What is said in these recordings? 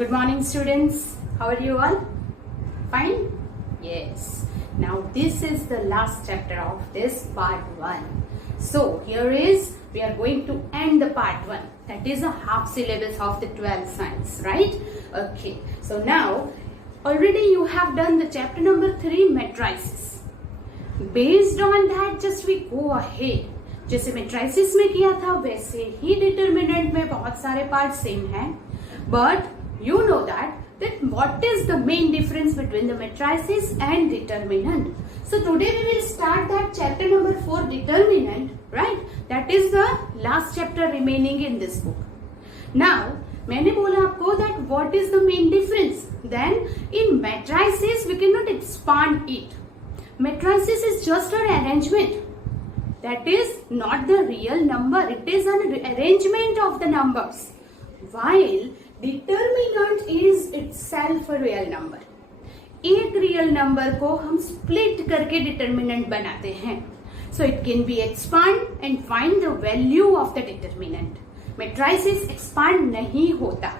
Good morning, students. How are you all? Fine? Yes. Now this is the last chapter of this part 1. So here is, we are going to end the part 1. That is a half syllabus of the 12th science, right? Okay. So now, already you have done the chapter number 3, matrices. Based on that, just we go ahead. जैसे matrices में किया था वैसे ही determinant में बहुत सारे part same हैं, but you know that what is the main difference between the matrices and determinant. So today we will start that chapter number 4, determinant, right? That is the last chapter remaining in this book. Now मैंने बोला आपको that what is the main difference. Then in matrices we cannot expand it. Matrices is just an arrangement. That is not the real number. It is an arrangement of the numbers. While determinant is itself a real number. एक real number को हम split करके determinant बनाते हैं. So it can be expand and find the value of the determinant. Matrices expand नहीं होता.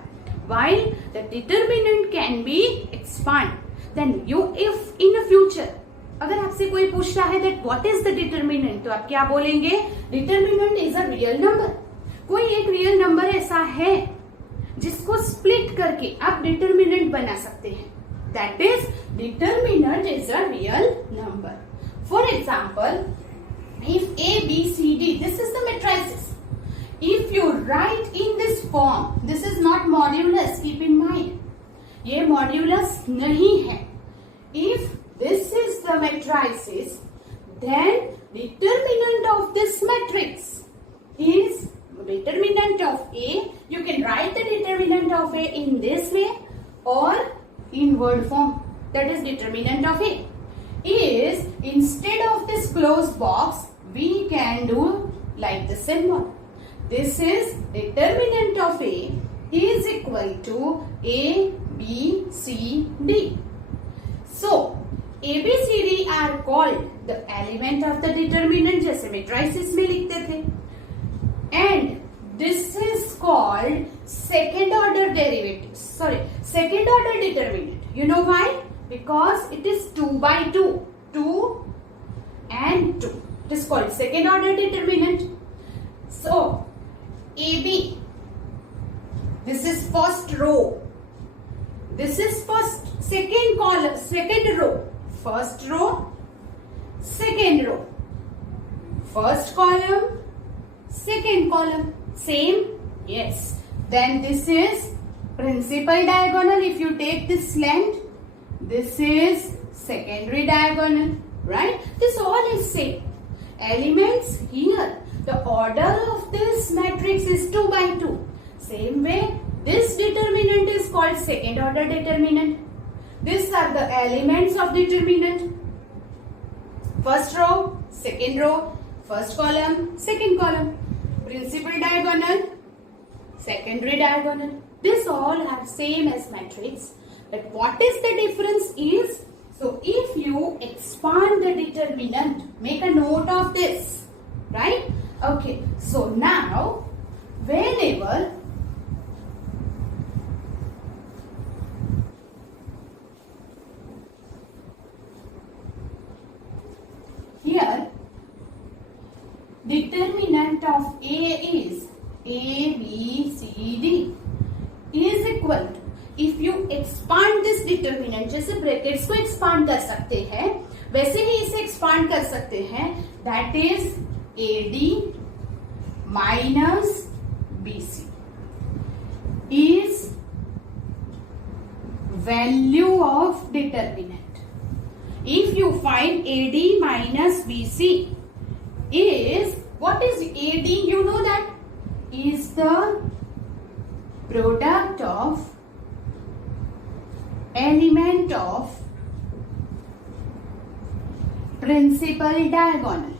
While the determinant can be expand. Then you, if in a future अगर आपसे कोई पूछता है that what is the determinant, तो आप क्या बोलेंगे? Determinant is a real number. कोई एक real number ऐसा है जिसको split करके आप determinant बना सकते हैं. That is, determinant is a real number. For example, if A, B, C, D, this is the matrices. If you write in this form, this is not modulus, keep in mind. ये modulus नहीं है. If this is the matrices, then determinant of this matrix is determinant of A. You can write the determinant of A in this way or in word form. That is determinant of A. Is instead of this closed box, we can do like the symbol. This is determinant of A is equal to A, B, C, D. So A, B, C, D are called the element of the determinant, जैसे matrices में लिखते थे. And this is called second order derivative. Second order determinant. You know why? Because it is 2 by 2. 2 and 2. It is called second order determinant. So, AB. This is first row. This is second column, second row. First row, second row. First column, second column. Same? Yes. Then this is principal diagonal. If you take this length, this is secondary diagonal. Right? This all is same. Elements here. The order of this matrix is 2 by 2. Same way, this determinant is called second order determinant. These are the elements of determinant. First row, second row, first column, second column. Principal diagonal, secondary diagonal. This all are same as matrix. But what is the difference is, so if you expand the determinant, make a note of this. Right? Okay. So now, whenever here, determinant of A is A, B, C, D is equal to, if you expand this determinant, जैसे brackets को expand कर सकते हैं, वैसे ही इसे expand कर सकते हैं, that is AD minus BC is value of determinant. If you find AD minus BC is, what is AD? You know that is the product of element of principal diagonal.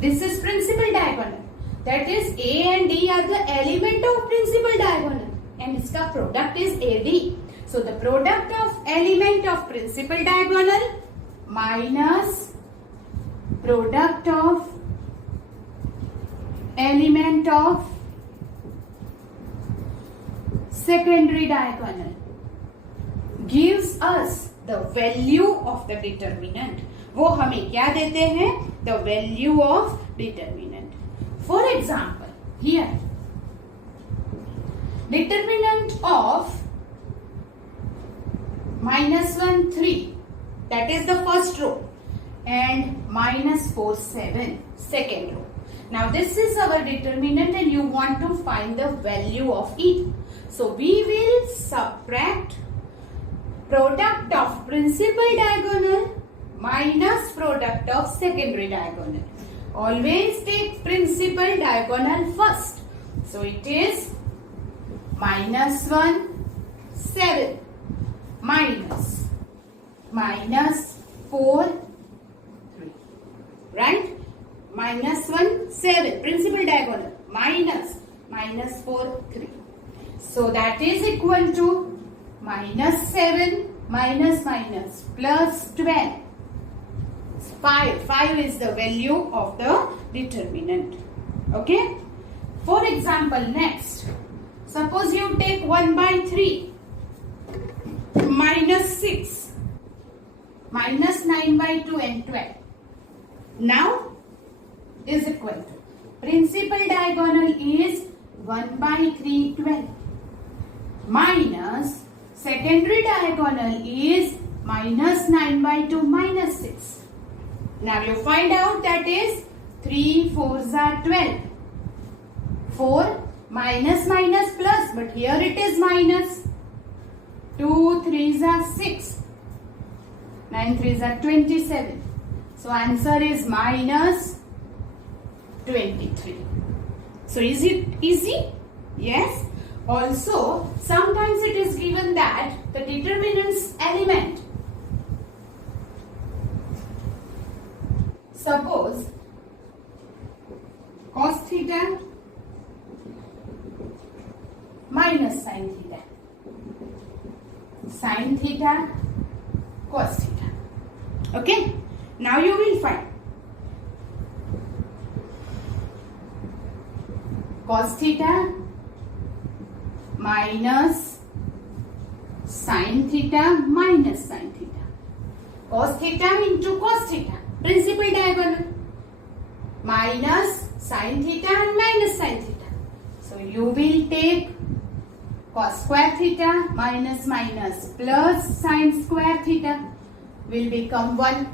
This is principal diagonal. That is A and D are the element of principal diagonal and इसका product is AD. So the product of element of principal diagonal minus product of element of secondary diagonal gives us the value of the determinant. वो हमें क्या देते हैं? The value of determinant. For example, here determinant of -1 3, that is the first row, and -4 7, second row. Now this is our determinant and you want to find the value of it. So we will subtract product of principal diagonal minus product of secondary diagonal. Always take principal diagonal first. So it is -1 7 minus -4 3, right? -1 7 principal diagonal minus -4 3. So that is equal to -7 minus plus 12. 5 is the value of the determinant. Okay. For example, next, suppose you take 1/3 minus 6 minus 9/2 and 12. Now is equal to principal diagonal is 1/3 12 minus secondary diagonal is minus 9/2 minus 6. Now you find out that is 3 4s are 12. 4 minus plus, but here it is minus. 2 3s are 6. 9 3s are 27. So answer is minus 23. So is it easy? Yes. Also, sometimes it is given that the determinant's element. Suppose cos theta minus sin theta, sin theta cos theta. Okay. Now you will find cos theta minus sin theta minus sin theta. Cos theta into cos theta, principal diagonal, minus sin theta and minus sin theta. So you will take cos square theta minus plus sin square theta will become 1.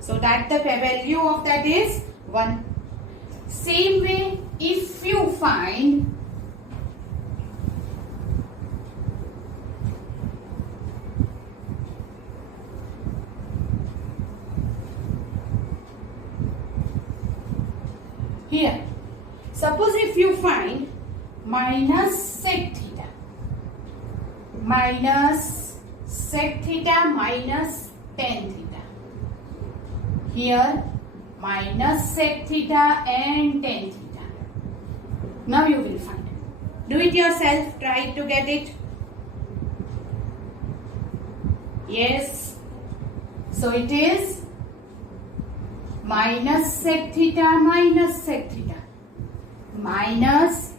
So that the value of that is 1. Same way, if you find here, suppose if you find minus sec theta minus tan theta, here minus sec theta and tan theta. Now you will find. Do it yourself. Try to get it. Yes. So it is minus sec theta minus sec theta minus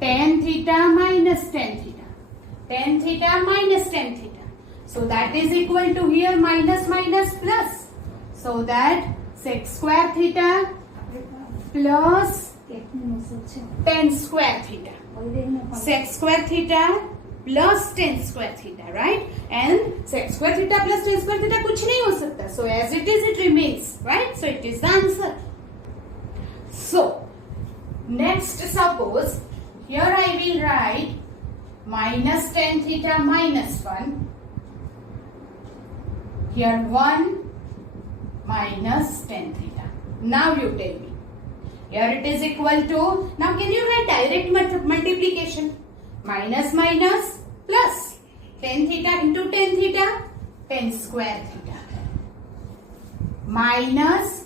tan theta minus tan theta, tan theta minus tan theta. So that is equal to here minus plus. So that sec square theta plus tan square theta, sec square theta plus tan square theta, right? And sec square theta plus tan square theta कुछ नहीं हो सकता. So as it is, it remains, right? So it is the answer. So next, suppose here I will write minus tan theta minus 1. Here 1 minus tan theta. Now you tell me. Here it is equal to, now can you write direct multiplication? Minus plus tan theta into tan theta, tan square theta. Minus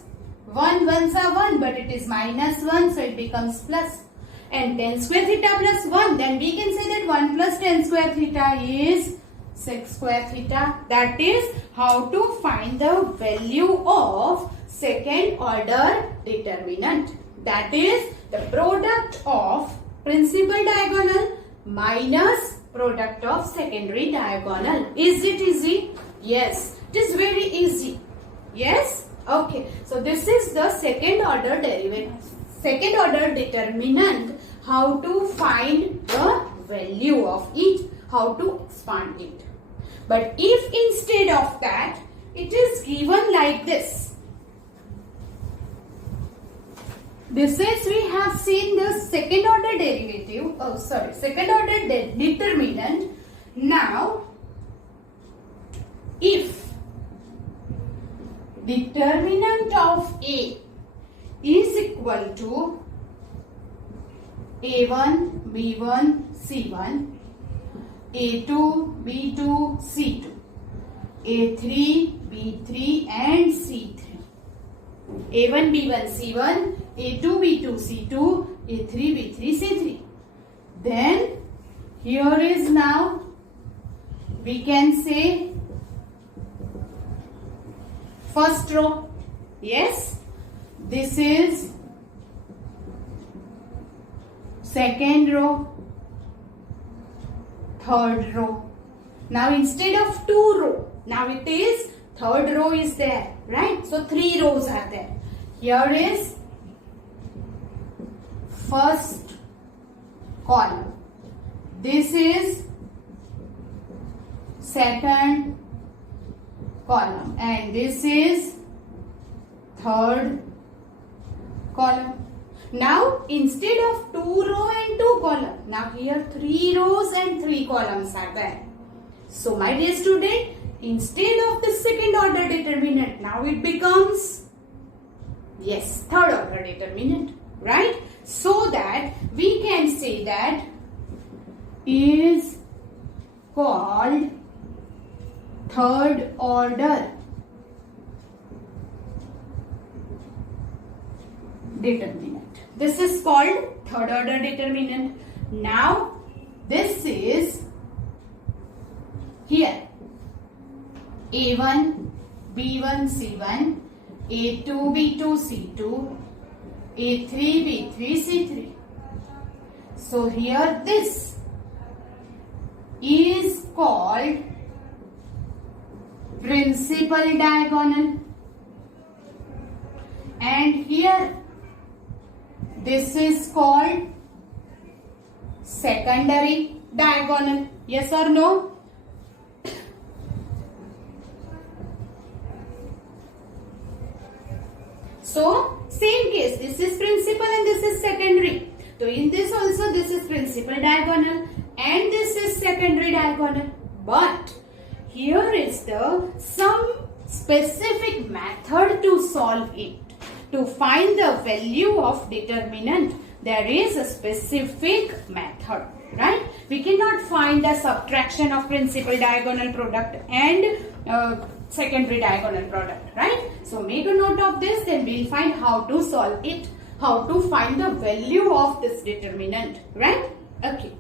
1 ones are 1, but it is minus 1, so it becomes plus. And tan square theta plus 1, then we can say that 1 plus tan square theta is sec square theta. That is how to find the value of second order determinant. That is the product of principal diagonal minus product of secondary diagonal. Is it easy? Yes, it is very easy. Yes? Okay. So this is the second order determinant, how to find the value of it, how to expand it. But if instead of that, it is given like this. This is, we have seen the second order determinant. Now, if determinant of A is equal to A1, B1, C1, A2, B2, C2, A3, B3 and C3. A1, B1, C1, A2, B2, C2, A3, B3, C3. Then here is now, we can say first row. Yes, this is second row, third row. Now instead of 2 row, now it is third row is there, right? So 3 rows are there. Here is first column. This is second column and this is third column. Now instead of 2 row and 2 column, now here 3 rows and 3 columns are there. So my dear student, instead of the second order determinant, now it becomes, yes, third order determinant, right? So that we can say that is called third order determinant. This is called third order determinant. Now this is here A1, B1, C1, A2, B2, C2, A3, B3, C3. So here this is called principal diagonal and here this is called secondary diagonal. Yes or no? So same case, this is principal and this is secondary. So in this also this is principal diagonal and this is secondary diagonal. But here is the some specific method to solve it. To find the value of determinant, there is a specific method, right? We cannot find the subtraction of principal diagonal product and secondary diagonal product, right? So make a note of this, then we'll find how to solve it, how to find the value of this determinant, right? Okay.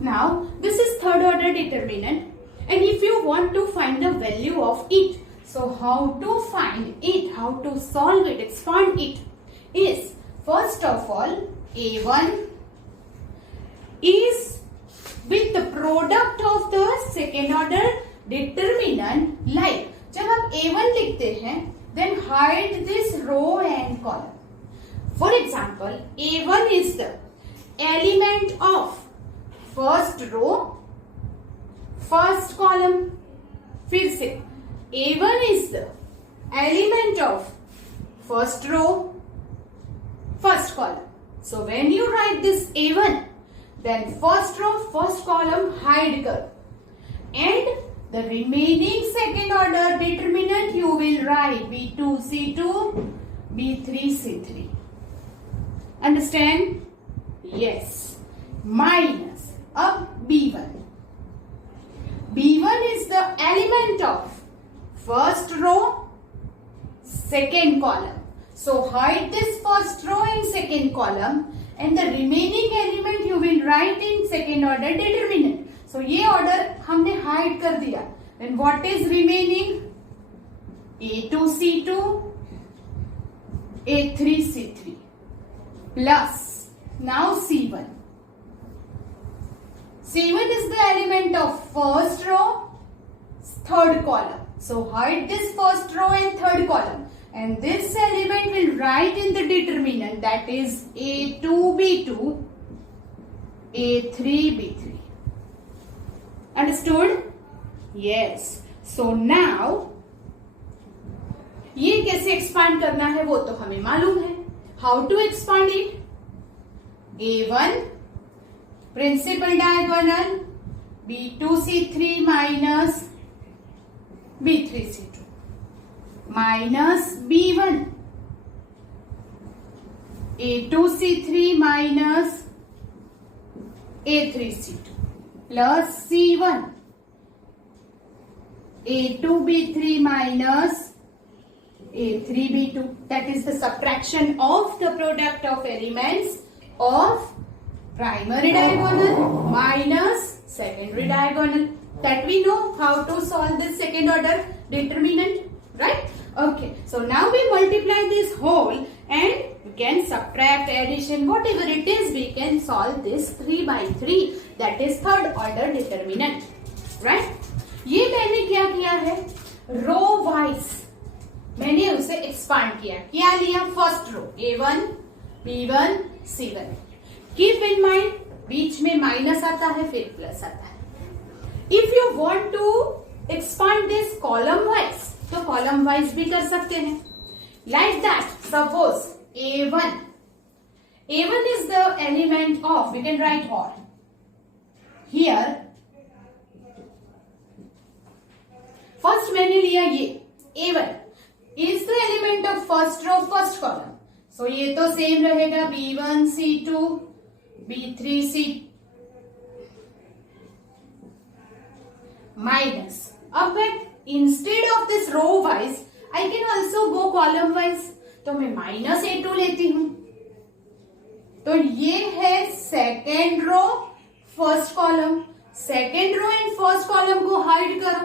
Now this is third order determinant and if you want to find the value of it, so how to find it, how to solve it, expand it is first of all A1 is with the product of the second order determinant, like जब आप A1 लिखते हैं then hide this row and column. For example, A1 is the element of first row, first column. फिर से A1 is the element of first row, first column. So when you write this A1, then first row, first column hide कर. And the remaining second order determinant you will write B2 C2, B3 C3. Understand? Yes. Minus of B1. B1 is the element of first row, second column. So hide this first row and second column and the remaining element you will write in second order determinant. So ये order हमने hide कर दिया. Then what is remaining? A2C2, A3C3 plus now C1. C1 is the element of first row, third column. So hide this first row and third column. And this element will write in the determinant, that is A2B2, A3B3. Understood? Yes. So now ये कैसे expand करना है वो तो हमें मालूम है. How to expand it? A1 principal diagonal B2C3 minus B3C2 minus B1 A2C3 minus A3C2 plus C1 A2B3 minus A3B2. That is the subtraction of the product of elements of primary diagonal minus secondary diagonal. That we know how to solve this second order determinant, right? Okay. So now we multiply this whole and we can subtract, addition, whatever it is, we can solve this 3 by 3. That is third order determinant, right? ये मैंने क्या किया है, row wise मैंने उसे expand किया. क्या लिया? First row A1, B1, C1. Keep in mind बीच में माइनस आता है फिर प्लस आता है. If you want to expand this column wise तो कॉलम वाइज भी कर सकते हैं. Like that suppose A1 is the element of, we can write or here. First मैंने लिया ये A1 is the element of first row, first column. So ये तो सेम रहेगा B1 C2 B3 C minus. अब instead of this row wise I can also go column wise. तो मैं minus A2 लेती हूं. तो ये है second row first column. Second row and first column को हाइड करो.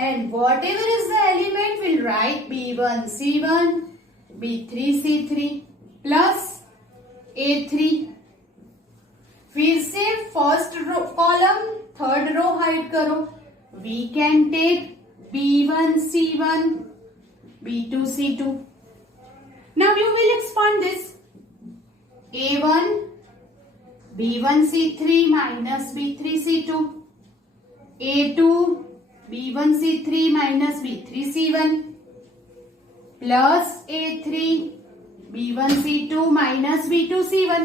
And whatever is the element will write B1 C1 B3 C3 plus A3. फिर से first row column third row hide करो. We can take B1 C1 B2 C2. Now you will expand this. A1 B1 C3 minus B3 C2. A2 B1 C3 minus B3 C1 plus A3 B1 C2 minus B2 C1.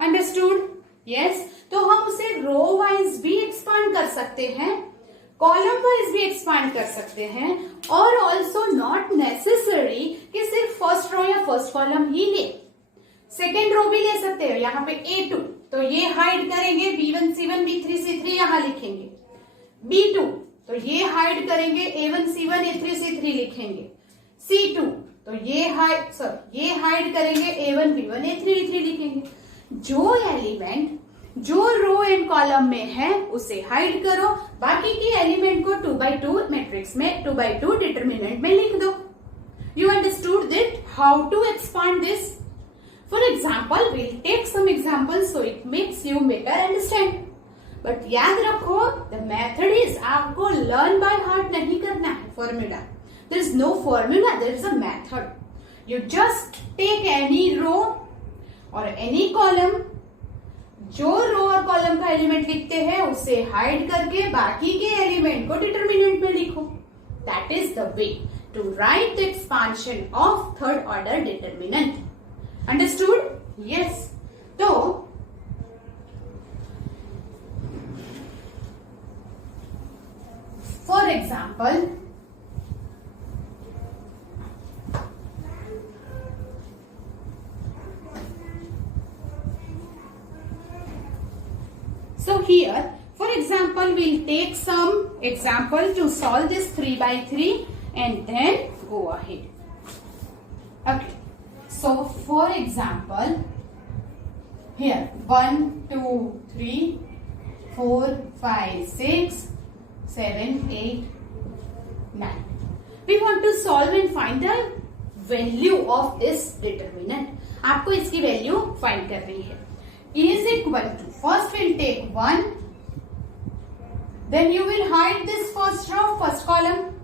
Understood? Yes. तो हम उसे row wise भी expand कर सकते हैं, column wise भी expand कर सकते हैं, और ऑल्सो नॉट नेसेसरी कि सिर्फ फर्स्ट रो या फर्स्ट कॉलम ही ले. सेकेंड रो भी ले सकते हैं. यहाँ पे A2 तो ये हाइड करेंगे B1 C1 B3 C3 यहां लिखेंगे. B2 तो ये हाइड करेंगे A1 C1 A3 C3 लिखेंगे. C2 तो ये हाइड करेंगे A1 B1 A3 A3 लिखेंगे. जो एलिमेंट जो रो एंड कॉलम में है उसे हाइड करो, बाकी के एलिमेंट को 2 by 2 मैट्रिक्स में 2 by 2 डिटरमिनेंट में लिख दो. You understood that how to expand this? For example, we'll take some examples so it makes you better understand. But याद रखो द मेथड इज आपको लर्न बाय हार्ट नहीं करना है formula. There is no formula, there is a method. You just take any row और any column. जो रो और column का एलिमेंट लिखते हैं उसे हाइड करके बाकी के एलिमेंट को डिटरमिनेंट में लिखो. That is the way to write the expansion of third order determinant. Understood? Yes. तो for example, so here for example we'll take some example to solve this 3 by 3 and then go ahead. Okay, so for example here 1 2 3 4 5 6 7 8 9. We want to solve and find the value of this determinant. आपको इसकी value find करनी है. Is equal to, first we'll take 1, then you will hide this first row, first column.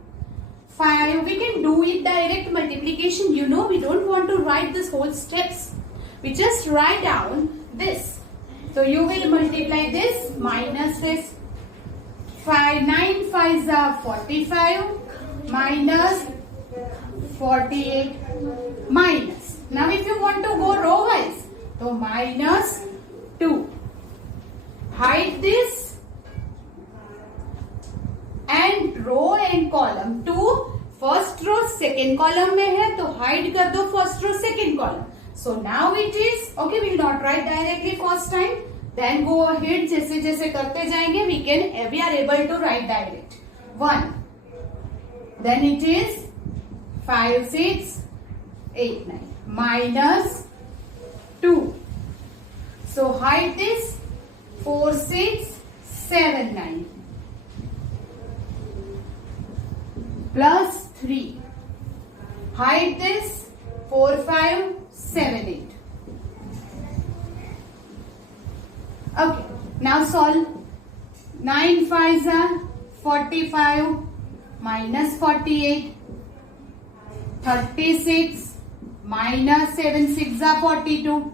5, we can do it direct multiplication. You know, we don't want to write this whole steps. We just write down this. So you will multiply this minus this. 5, 9 5s are 45 minus 48 minus. Now if you want to go row wise, so minus 2. Hide this and row and column. 2 first row second column में है तो hide कर दो first row second column. So now it is okay. Will not write directly first time, then go ahead. जैसे जैसे करते जाएंगे we are able to write direct. 1, then it is 5 6 8 9 minus 2. So hide this 4 6 7 9 plus 3. Hide this 4 5 7 8. Okay, now solve. 9 5s are 45 minus 48. 36 minus 7 6 are 42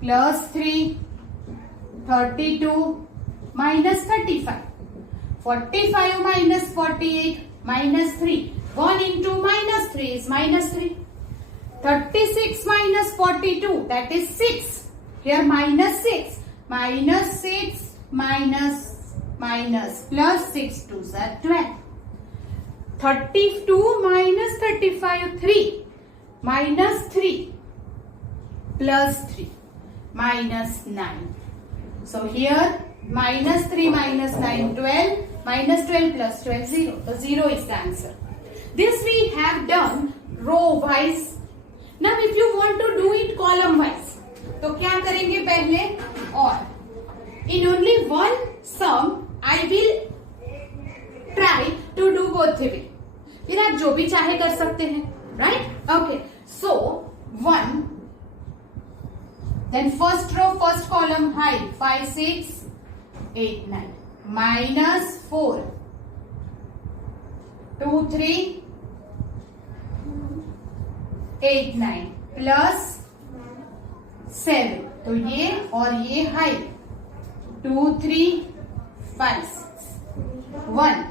plus 3. 32 minus 35. 45 minus 48 minus 3. 1 into minus 3 is minus 3. 36 minus 42, that is 6. Here minus 6. Minus 6 minus plus 6 2s are 12. 32 minus 35, 3. Minus 3 plus 3 minus 9. So here minus 3 minus 9 12. Minus 12 plus 12 0. So 0 is the answer. This we have done row wise. Now if you want to do it column wise, तो क्या करेंगे पहले? और in only one sum I will try to do both the way. फिर आप जो भी चाहे कर सकते हैं, right? Okay. So 1, then first row first column hide 5 6 8 9 minus 4 2 3 8 9 plus 7. तो ये और ये hide 2 3 5 6 1.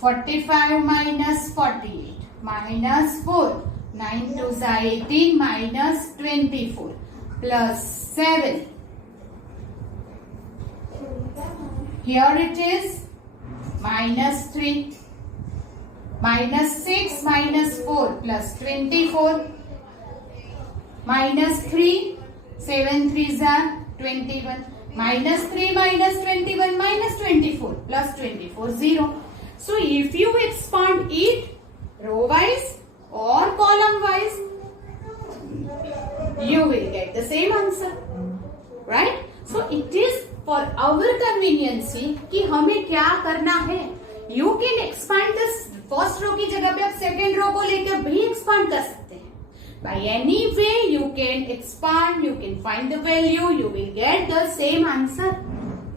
45 minus 48 minus 4. 9 2s are 18 minus 24 plus 7. Here it is minus 3. Minus 6 minus 4 plus 24 minus 3. 7 3s are 21. Minus 3 minus 21 minus 24 plus 24 0. So if you expand it row wise or column wise, you will get the same answer, right? So it is for our convenience कि हमें क्या करना है. You can expand this first row की जगह पे आप second row को लेकर भी expand कर सकते हैं. By any way you can expand, you can find the value, you will get the same answer,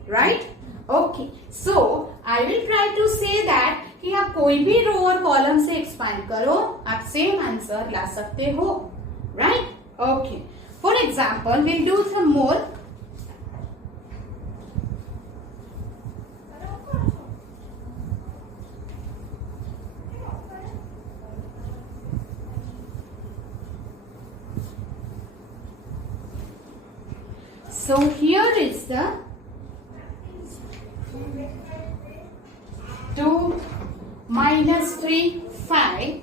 right? Okay. So I will try to say that कि आप कोई भी रो और कॉलम से एक्सपांड करो, आप सेम आंसर ला सकते हो, right? Okay. For example, we'll do some more. So here is the 2 minus 3 5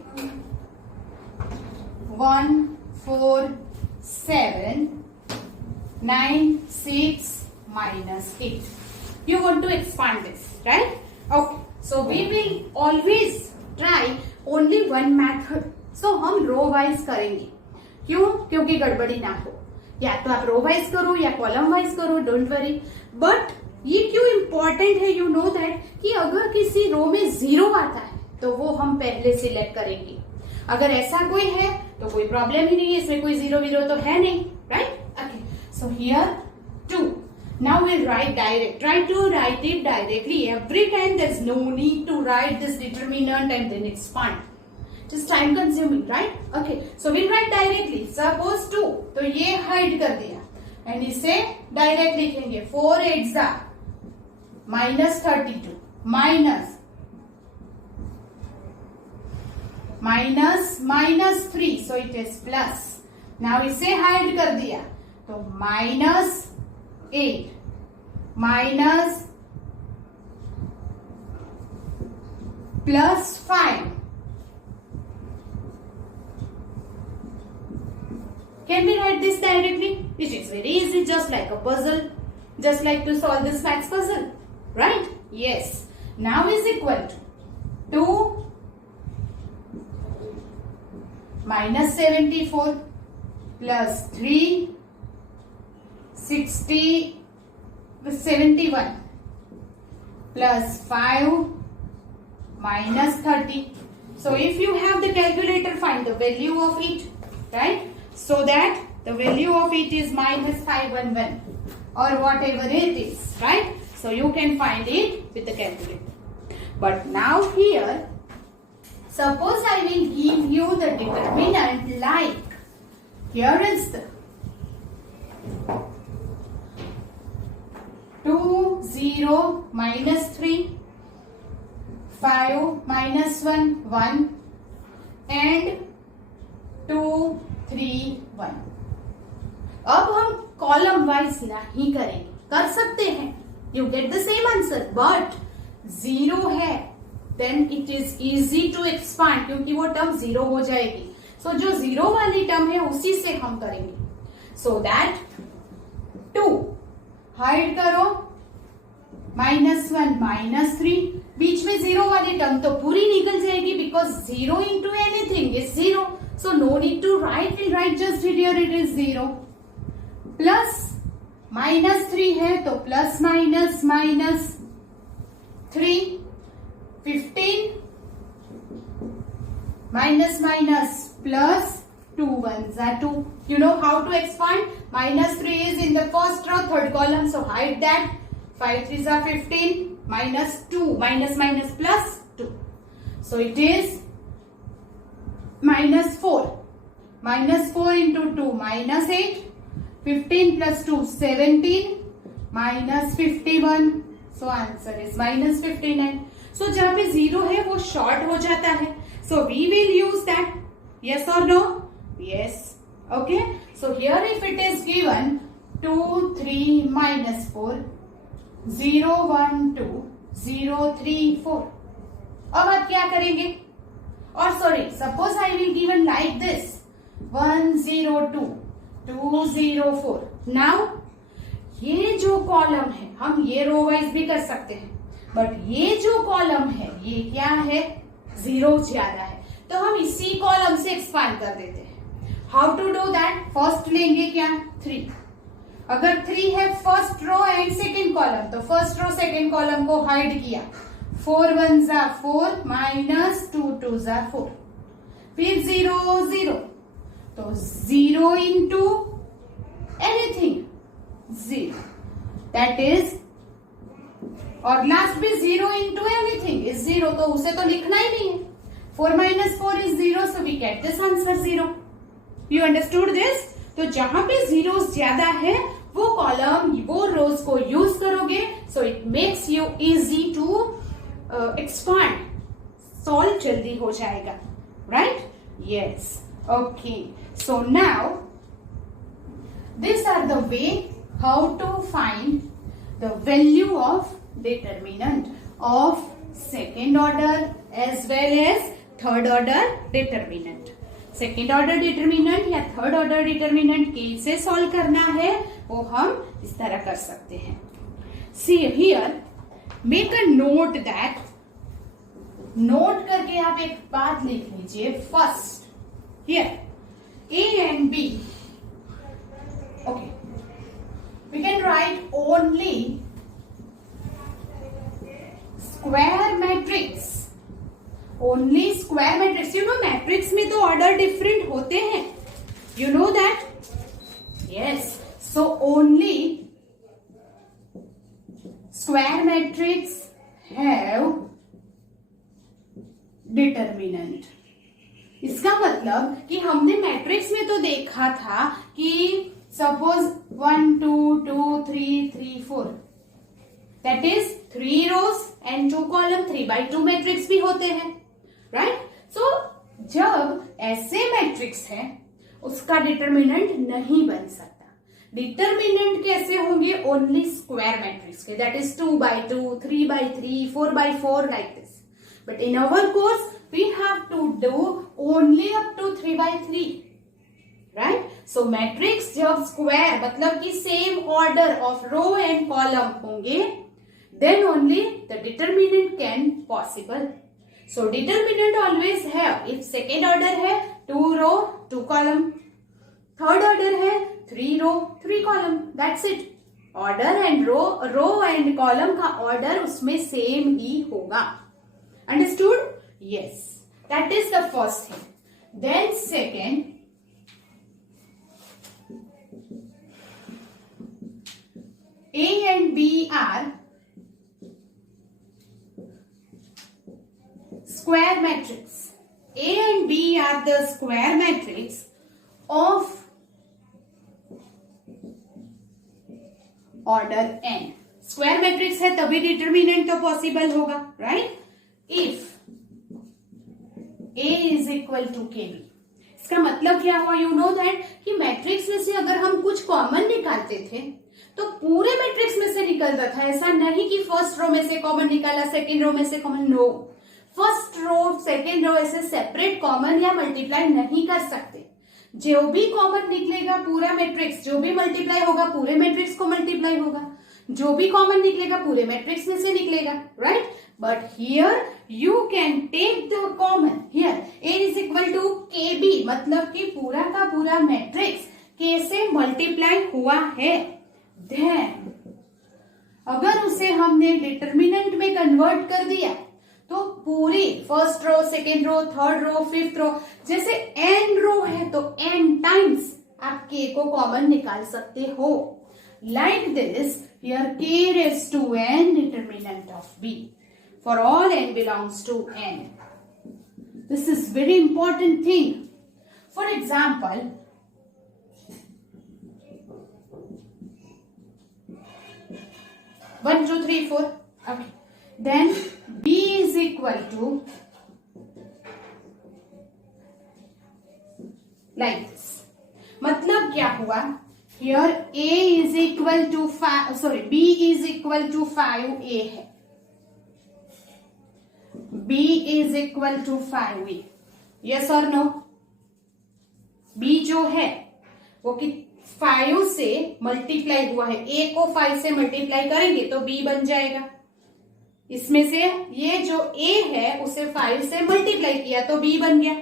1 4 7 9 6 minus 8. You want to expand this, right? Okay. So we will always try only one method. So हम row wise करेंगे. क्यों? क्योंकि गड़बड़ी ना हो. या तो आप रो वाइज करो या कॉलम वाइज करो, डोंट वरी। बट ये क्यों इंपॉर्टेंट है, यू नो दैट, कि अगर किसी रो में 0 आता है तो वो हम पहले सिलेक्ट करेंगे। अगर ऐसा कोई है तो कोई प्रॉब्लम ही नहीं है, इसमें कोई 0 0 तो है नहीं, right? Okay, so here 2. Now we'll write direct. Try to write it directly. Every time there's no need to write this determinant and then expand. Just time consuming, right? Okay, so we'll write directly. Suppose 2, तो ये hide कर दिया and इसे direct लिखेंगे। 4 8 minus 32 minus 3, so it is plus. Now इसे hide कर दिया तो minus 8 minus plus 5. Can we write this directly? It is very easy, just like a puzzle, just like to solve this maths puzzle, right? Yes. Now is equal to 2 minus 74 plus 3 71 plus 5 minus 30. So if you have the calculator, find the value of it, right? So that the value of it is minus 511 or whatever it is, right? So you can find it with the calculator. But now here, suppose I will give you the determinant like, here is the 2 0 minus 3 5 minus 1 1 and 2 3 1. अब हम column wise नहीं करेंगे, कर सकते हैं, you get the same answer, but 0 है then it is easy to expand, क्योंकि वो टर्म 0 हो जाएगी। सो जो 0 वाली टर्म है उसी से हम करेंगे। सो दैट 2 हाइड करो minus 1 minus 3, बीच में 0 वाली टर्म तो पूरी निकल जाएगी, because 0 into anything is 0. So no need to write, we'll write just here it is 0. Plus minus 3 है तो plus minus minus 3 15 minus minus plus 2 ones are 2. You know how to expand? Minus 3 is in the first row, third column, so hide that. 5 3s are 15 minus 2 minus minus plus 2. So it is minus 4. Minus 4 into 2 minus 8. 15 plus 2 17 minus 51. So answer is minus 59. So जहाँ पे 0 है वो short हो जाता है. So we will use that. Yes or no? Yes. Okay. So here if it is given 2 3 minus 4 0 1 2 0 3 4. अब आप क्या करेंगे? और sorry, suppose I will given like this 1 0 2 2 0 4. Now ये जो कॉलम है हम ये रो वाइज भी कर सकते हैं, बट ये जो कॉलम है ये क्या है? 0 ज्यादा है, तो हम इसी कॉलम से एक्सपांड कर देते हैं. How to do that? First लेंगे क्या? 3. अगर 3 है first row and second column, तो फर्स्ट रो सेकेंड कॉलम को हाइड किया. 4 1s are 4 minus 2 2s are 4. फिर 0 0, तो 0 into anything 0, that is, और लास्ट भी 0 into anything is 0, तो उसे तो लिखना ही नहीं है. 4 minus 4 is 0, so we get this answer 0. You understood this? तो जहां पे जीरोस ज्यादा है वो कॉलम वो रोज को यूज करोगे, so it makes you easy to expand, solve जल्दी हो जाएगा, right? Yes. Okay, so now this are the way how to find the value of determinant of second order as well as third order determinant. Second order determinant या third order determinant कैसे solve करना है वो हम इस तरह कर सकते हैं. See here, make a note that, note करके आप एक बात लिख लीजिए. First here A and B, square matrix have determinant. इसका मतलब कि हमने मैट्रिक्स में तो देखा था कि suppose 1 2 2 3 3 4 that is 3 rows and 2 column 3x2 matrix भी होते हैं, राइट? सो जब ऐसे मैट्रिक्स है उसका डिटर्मिनेंट नहीं बन सकता. डिटर्मिनेंट कैसे होंगे? ओनली स्क्वायर मैट्रिक्स के, that is 2x2 3x3 4x4 like this. But in our course we have to do only up to 3x3, right? So matrix जब square मतलब कि same order of row and column होंगे, then only the determinant can possible. So determinant always have, if second order है 2 row 2 column, third order है 3 row 3 column, that's it. Order and row and column का order उसमें same ही होगा. Understood? Yes, that is the first thing. Then second, A and B are square matrix. A and B are the square matrix of order n. Square matrix है तभी determinant तो possible होगा, right? If A is equal to KB. इसका मतलब क्या हुआ? You know that कि matrix में से अगर हम कुछ कॉमन निकालते थे तो पूरे मैट्रिक्स में से निकलता था. ऐसा नहीं कि फर्स्ट रो में से कॉमन निकाला, सेकेंड रो में से common. No, first row second row ऐसे सेपरेट कॉमन या मल्टीप्लाई नहीं कर सकते. जो भी कॉमन निकलेगा पूरा मैट्रिक्स, जो भी मल्टीप्लाई होगा पूरे मैट्रिक्स को मल्टीप्लाई होगा, जो भी कॉमन निकलेगा पूरे मैट्रिक्स में से निकलेगा, right? But here you can take the common. Here A is equal to KB, मतलब कि पूरा का पूरा मैट्रिक्स K से मल्टीप्लाई हुआ है. देन अगर उसे हमने डिटर्मिनेंट में कन्वर्ट कर दिया तो पूरी first row second row third row fifth row, जैसे n रो है तो n टाइम्स आप K को कॉमन निकाल सकते हो. Like this, here K raised to n determinant of B. For all n belongs to n. This is very important thing. For example, one, two, three, four. Okay. Then B is equal to like this. मतलब क्या हुआ? Here A is equal to 5. Sorry, B is equal to 5A है. B is equal to 5A. Yes or no? B जो है वो कि 5 से multiply हुआ है. A को 5 से मल्टीप्लाई करेंगे तो B बन जाएगा. इसमें से ये जो A है उसे 5 से मल्टीप्लाई किया तो B बन गया.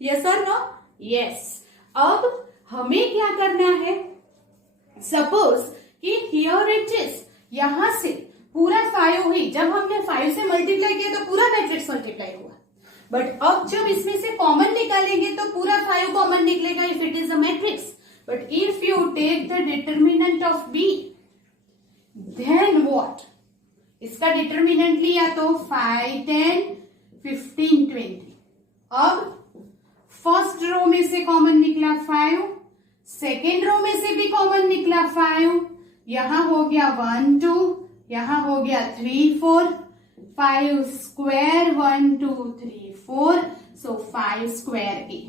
Yes or no? Yes. अब हमें क्या करना है? सपोज कि हियर इट इज, यहां से पूरा 5 हुई. जब हमने 5 से मल्टीप्लाई किया तो पूरा मैट्रिक्स मल्टीप्लाई हुआ. बट अब जब इसमें से कॉमन निकालेंगे तो पूरा 5 कॉमन निकलेगा if it is a matrix. But if you take the determinant of B, then what? इसका डिटर्मिनेंट लिया तो 5 10 15 20. अब फर्स्ट रो में से कॉमन निकला 5, सेकेंड रो में से भी कॉमन निकला 5, यहां हो गया 1 2, यहां हो गया 3 4, 5 स्क्वायर 1 2 3 4, सो 5 स्क्वायर A.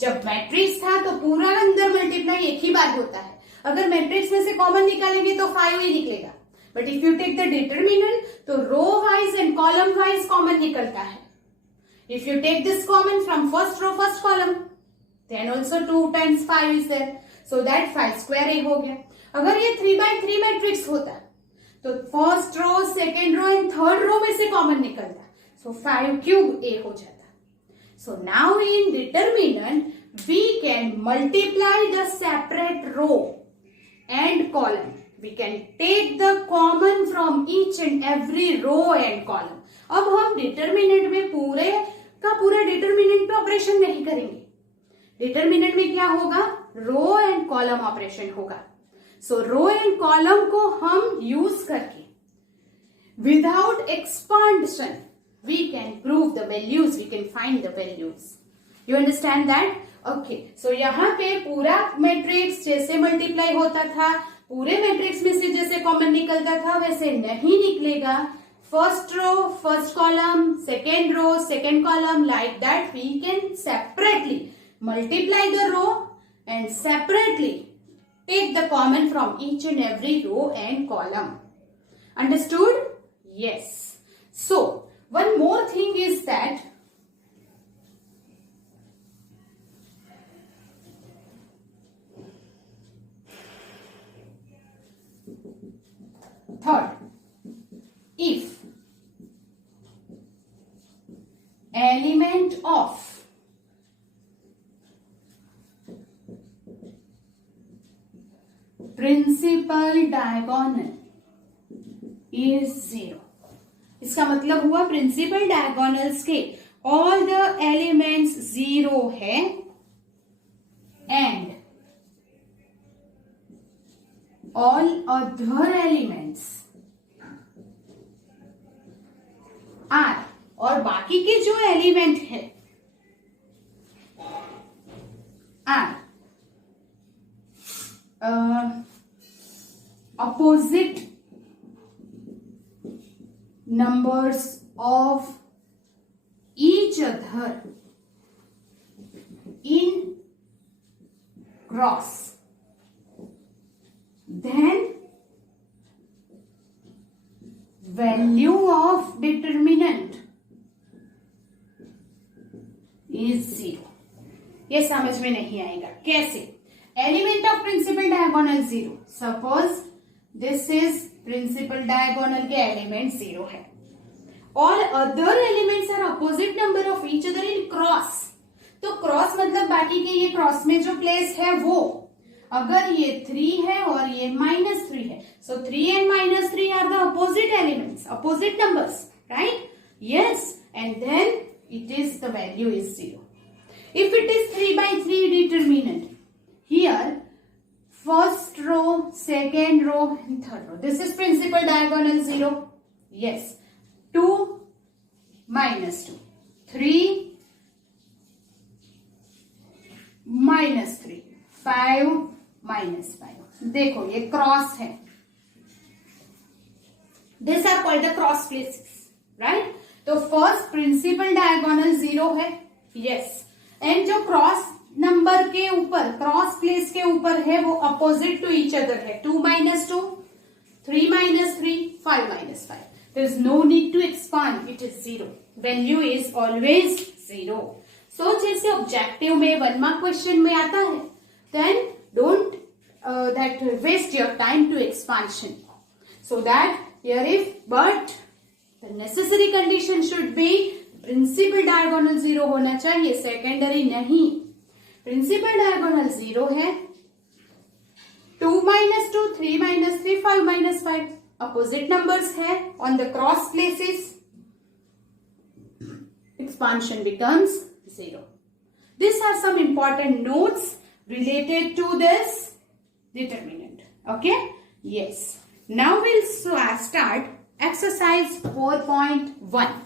जब मैट्रिक्स था तो पूरा अंदर मल्टीप्लाई एक ही बार होता है. अगर मैट्रिक्स में से कॉमन निकालेंगे तो 5 ही निकलेगा. But if you take the determinant तो row wise and column wise common निकलता है. If you take this common from first row first column, then also 2 times 5 is there, so that 5 square A हो गया. अगर ये 3x3 matrix होता तो first row second row and third row में से कॉमन निकलता, so 5 क्यूब A हो जाता. So now in determinant we can multiply the separate row and column. We can take the common from each and every row and column. अब हम determinant में पूरे का पूरा डिटर्मिनेंट पे ऑपरेशन नहीं करेंगे. डिटर्मिनेंट में क्या होगा? रो एंड कॉलम ऑपरेशन होगा. सो रो एंड कॉलम को हम यूज करके without expansion we can prove the values, we can find the values. You understand that? Okay, so यहाँ पे पूरा मैट्रिक्स जैसे मल्टीप्लाई होता था, पूरे मैट्रिक्स में से जैसे कॉमन निकलता था वैसे नहीं निकलेगा. First row first column, second row second column, like that we can separately multiply the row and separately take the common from each and every row and column. Understood? Yes. So one more thing is that third, if element of principal diagonal is 0. इसका मतलब हुआ principal diagonals के all the elements 0 है and all other elements are, और बाकी के जो element है are opposite numbers of each other in cross, then value of determinant is 0. ये समझ में नहीं आएगा. कैसे? Element of principal diagonal 0. Suppose this is principal diagonal के एलिमेंट 0 है. All other elements are opposite number of each other in cross. तो cross मतलब बाकी के ये क्रॉस में जो प्लेस है वो, अगर ये 3 है और ये -3 है, so 3 and -3 are the opposite elements, opposite numbers, right? Yes, and then it is the value is 0. If it is 3/3 determinant, here first row second row and third row, this is principal diagonal 0. Yes, 2 -2, 3 -3, 5 -5. देखो ये cross है. These are called the cross places, right? तो first principle diagonal 0 है. yes, and जो cross number के ऊपर, cross place के ऊपर है वो अपोजिट टू ईच अदर है. 2 -2, 3 -3, 5 -5. There is no need to expand. It is 0. Value is always 0. So जैसे ऑब्जेक्टिव में 1 मार्क क्वेश्चन में आता है, then don't that waste your time to expansion. So that here if, but the necessary condition should be principal diagonal 0 होना चाहिए, secondary नहीं. Principal diagonal 0 है. 2 -2, 3 -3, 5 -5 opposite numbers है on the cross places. Expansion becomes 0. These are some important notes related to this determinant. Okay? Yes. Now we'll start exercise 4.1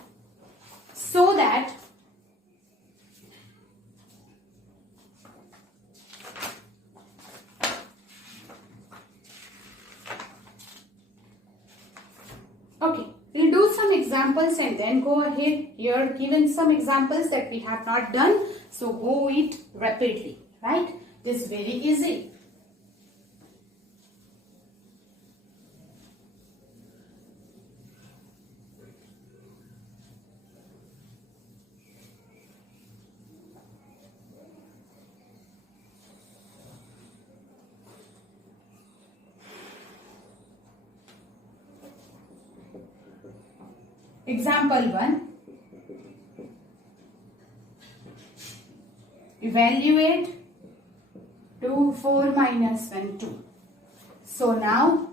so that okay, we'll do some examples and then go ahead. Here given some examples that we have not done, so go it rapidly, right? This is very easy. Example 1. Evaluate 2, 4 minus 1, 2. So now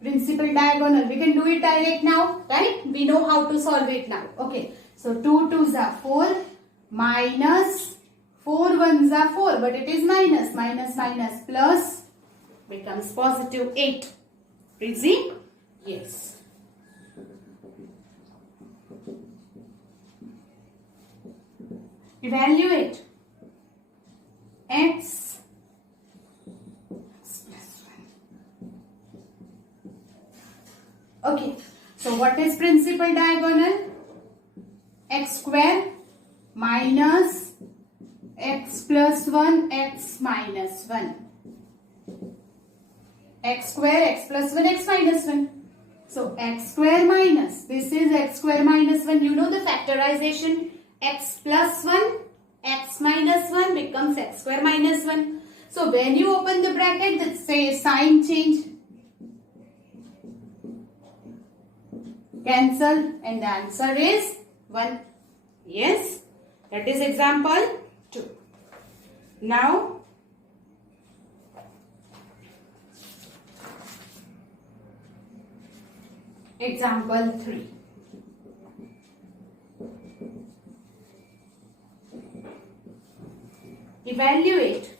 principal diagonal, we can do it direct now, right? We know how to solve it now. Okay, so 2 2s are 4 minus 4 1s are 4, but it is minus, minus minus plus becomes positive 8. Easy? Yes. evaluate x plus 1. Okay, so what is principal diagonal? X square minus x plus 1, x minus 1. X square, x plus 1, x minus 1. So x square minus, this is x square minus 1. You know the factorization. X plus 1, x minus 1 becomes x square minus 1. So when you open the bracket, that say sign change. Cancel and the answer is 1. Yes, that is example 2. Now, example 3. Evaluate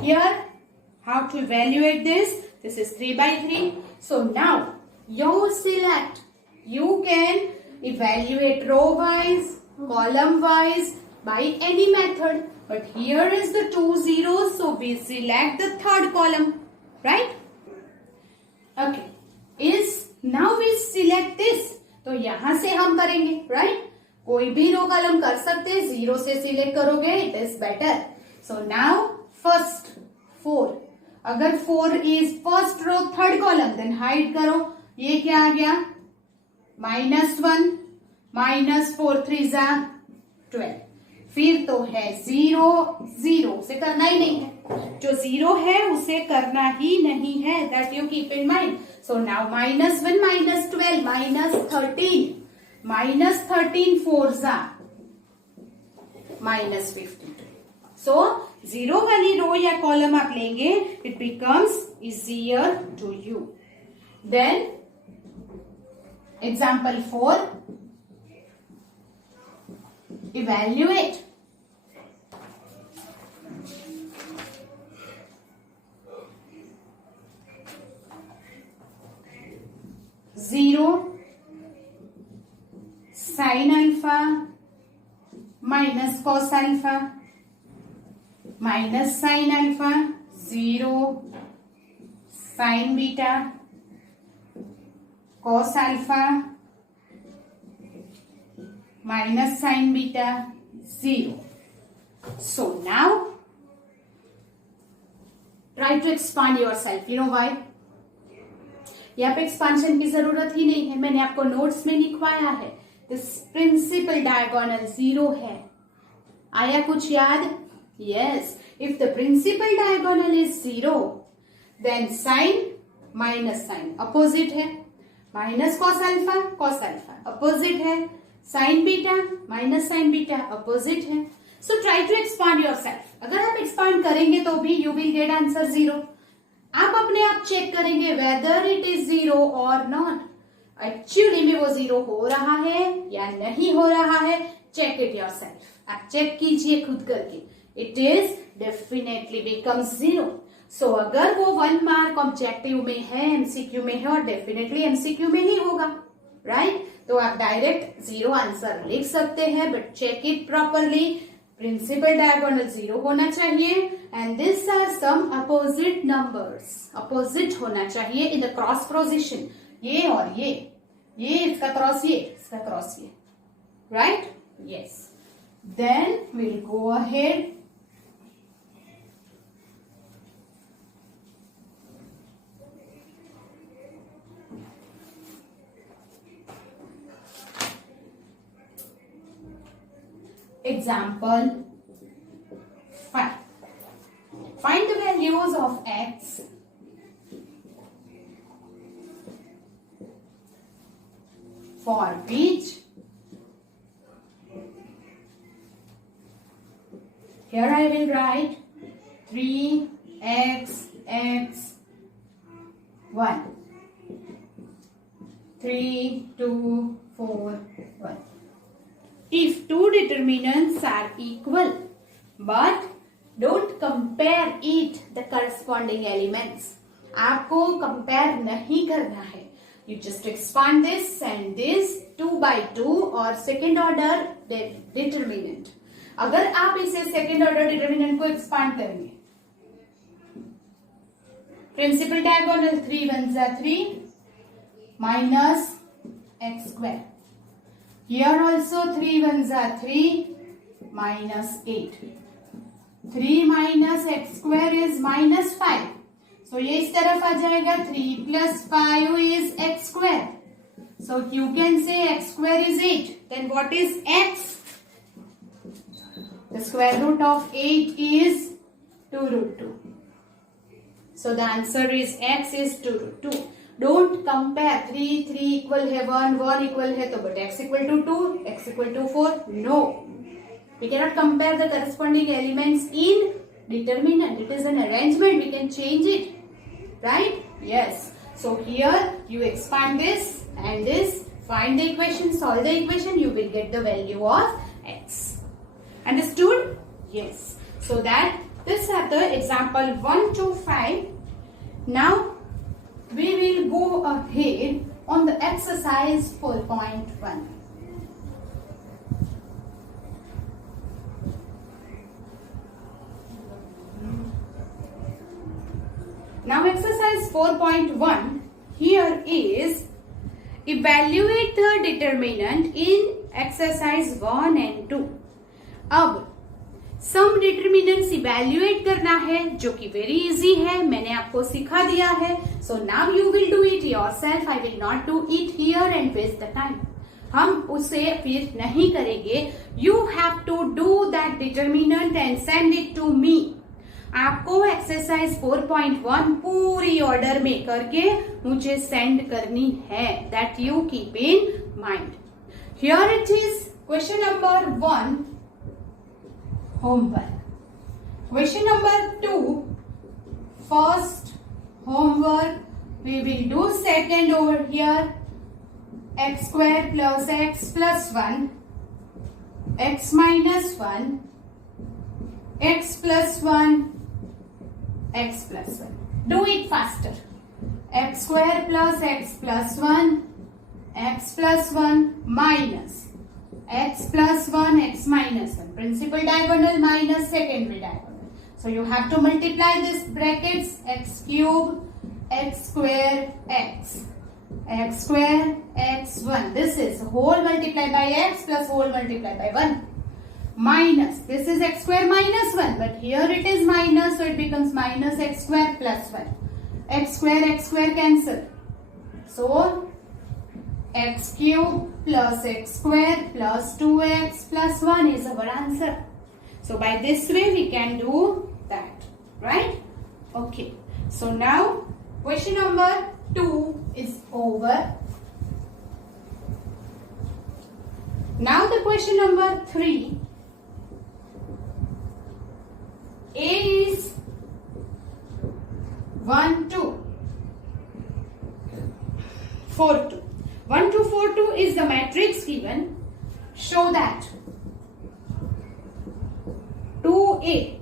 here. How to evaluate this? This is 3 by 3. So now you select. You can evaluate row wise, column wise by any method. But here is the 2 zeros. So we select the third column. Right? Okay. Now we select this. तो यहाँ से हम करेंगे. Right? कोई भी row column कर सकते हैं. 0 से सिलेक्ट करोगे. It is better. So now first 4. अगर 4 is first row third column then hide करो. ये क्या आ गया? -1 -4 3 12. फिर तो है 0 से करना ही नहीं है. जो 0 है उसे करना ही नहीं है. That you keep in mind. So now -1 -12 -13 -13 4 -52. So 0 वाली रो या कॉलम आप लेंगे. It becomes easier to you. Then example 4. Evaluate zero sin alpha minus cos alpha minus sin alpha 0 sin beta cos alpha minus sin beta 0. So now try to expand yourself. You know why? यहाँ पे expansion की जरूरत ही नहीं है. मैंने आपको notes में लिखवाया है. दिस प्रिंसिपल डायगोनल 0 है. आया कुछ याद? Yes. If the principal diagonal is 0, then sin minus sin opposite है. Minus cos alpha opposite है. Sin beta minus sin beta opposite है. So try to expand yourself. अगर आप expand करेंगे तो भी you will get answer 0. आप अपने आप चेक करेंगे whether it is 0 or not. Actually में वो 0 हो रहा है या नहीं हो रहा है. Check it yourself. आप चेक कीजिए खुद करके. It is definitely becomes 0. So अगर वो 1 मार्क ऑब्जेक्टिव में है, MCQ में है और डेफिनेटली MCQ में ही होगा. राइट? तो आप डायरेक्ट 0 आंसर लिख सकते हैं. But check it properly. Principal diagonal 0 होना चाहिए. And this are some opposite numbers. Opposite होना चाहिए इन द क्रॉस पोजीशन. ये और ये इसका क्रॉस ये, इसका क्रॉस ये. Right? Yes. Then will go ahead. Example 5. Find the values of x for which here I will write 3x x 1 3 2 4 1. If two determinants are equal, but don't compare it the corresponding elements. आपको compare नहीं करना है. You just expand this and this 2 by 2 और second order determinant. अगर आप इसे second order determinant को expand करेंगे, प्रिंसिपल डायगोनल 3 1 जा 3 minus x square. Here also 3 1 are 3 minus 8. 3 minus x square is minus 5. So ये इस तरफ आ जाएगा. 3 plus 5 is x square. So you can say x square is 8. Then what is x? The square root of 8 is 2 root 2. So the answer is x is 2 root 2. Don't compare 3 equal है 1 equal है तो but x equal to 2, x equal to 4. No, we cannot compare the corresponding elements in determinant. It is an arrangement. We can change it, right? Yes. So here you expand this and this. Find the equation, solve the equation. You will get the value of x. Understood? Yes. So that these are the example 1 to 5. Now we will go ahead on the exercise 4.1. Now exercise 4.1, here is evaluate the determinant in exercise 1 and 2. अब सम determinants evaluate करना है जो कि very easy है, मैंने आपको सिखा दिया है. So now you will do it yourself. I will not do it here and waste the time. हम उसे फिर नहीं करेंगे. You have to do that determinant and send it to me. आपको एक्सरसाइज 4.1 पूरी ऑर्डर में करके मुझे सेंड करनी है. That you keep in mind. Here it is question number 1. Homework. Question number 2. First homework. We will do second over here. X square plus x plus 1. X minus 1. X plus 1. X plus 1. Do it faster. X square plus x plus 1. X plus 1 minus x plus 1 x minus 1. Principal diagonal minus secondary diagonal. So you have to multiply this brackets. X cube x square x square x 1. This is whole multiplied by x plus whole multiplied by 1 minus this is x square minus 1, but here it is minus, so it becomes minus x square plus 1. X square cancel. So x cube plus x square plus 2x plus 1 is our answer. So by this way we can do that, right? Okay. So now question number 2 is over. Now the question number 3. A is 1 2 4 2. 1 2 4 2 is the matrix given. Show that 2a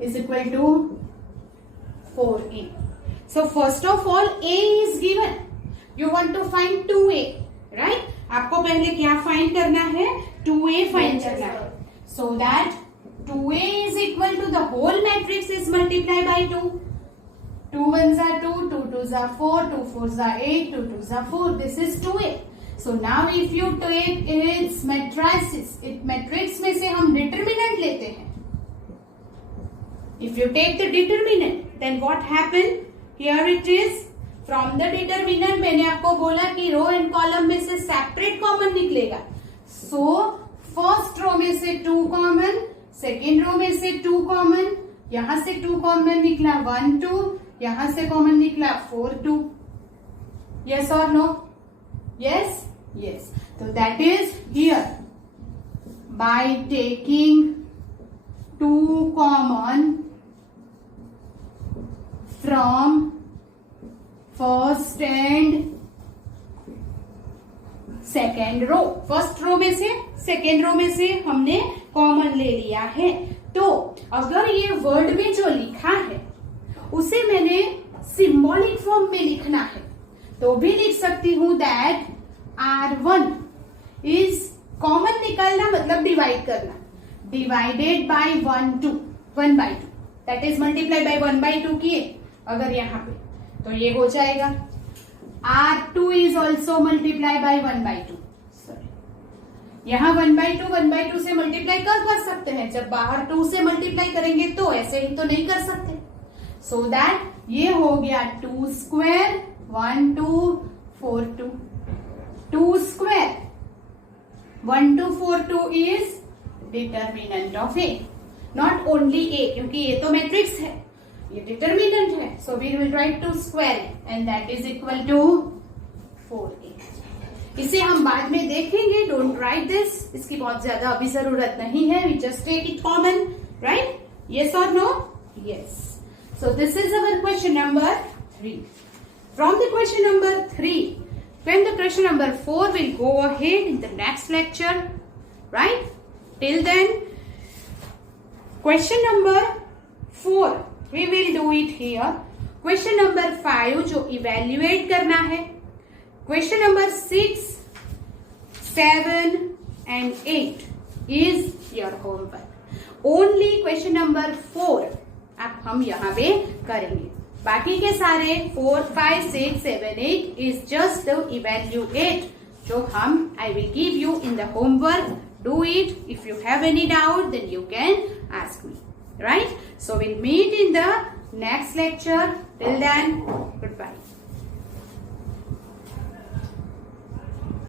is equal to 4a. So first of all a is given. You want to find 2a, right? आपको पहले क्या find करना है? 2a find करना है. So that 2a is equal to the whole matrix is multiplied by 2. 2 1s are 2, 2 2s are 4, 2 4s are 8, 2 2s are 4. This is 2a. So now if you take its matrices, matrix में से हम determinant लेते हैं. If you take the determinant, then what happened? Here it is. From the determinant मैंने आपको बोला कि row and column में से सेपरेट कॉमन निकलेगा. So फर्स्ट रो में से 2 कॉमन, सेकेंड रो में से 2 कॉमन, यहां से 2 कॉमन निकला 1 2, यहां से कॉमन निकला 4 2. Yes or no? Yes? Yes. So that is here. By taking 2 common from first and second row. First row में से सेकेंड रो में से हमने कॉमन ले लिया है. तो अगर ये वर्ड में जो लिखा है उसे मैंने सिंबॉलिक फॉर्म में लिखना है तो भी लिख सकती हूं दैट R1 इज कॉमन निकालना मतलब डिवाइड करना, divided by 1/2 that is multiply by 1/2 किए अगर यहाँ पे तो ये हो जाएगा। R2 is also multiply by 1/2, sorry यहाँ 1/2 से मल्टीप्लाई कर सकते हैं, जब बाहर 2 से मल्टीप्लाई करेंगे तो ऐसे ही तो नहीं कर सकते। सो दैट ये हो गया 2 square 1 2 4 2, 2 square 1 2 4 2 is determinant of A, not only A, क्योंकि ये तो मैट्रिक्स है, ये डिटर्मिनेंट है। So we will write 2 square and that is equal to 4a। इसे हम बाद में देखेंगे, डोंट राइट दिस, इसकी बहुत ज्यादा अभी जरूरत नहीं है, we just take it common, right? Yes और no? Yes. So this is our question number 3. From the question number 3, when the question number 4 will go ahead in the next lecture, right? Till then, question number 4, we will do it here. Question number 5 जो evaluate करना है. Question number 6, 7 and 8 is your homework. Only question number 4 अब हम यहाँ पे करेंगे, बाकी के सारे 4 5 6 7 8 इज जस्ट द इवेल्युएट जो हम I will give you in the homework. Do it. If you have any doubt then you can ask me, right? So will meet in the next lecture. Till then, good bye.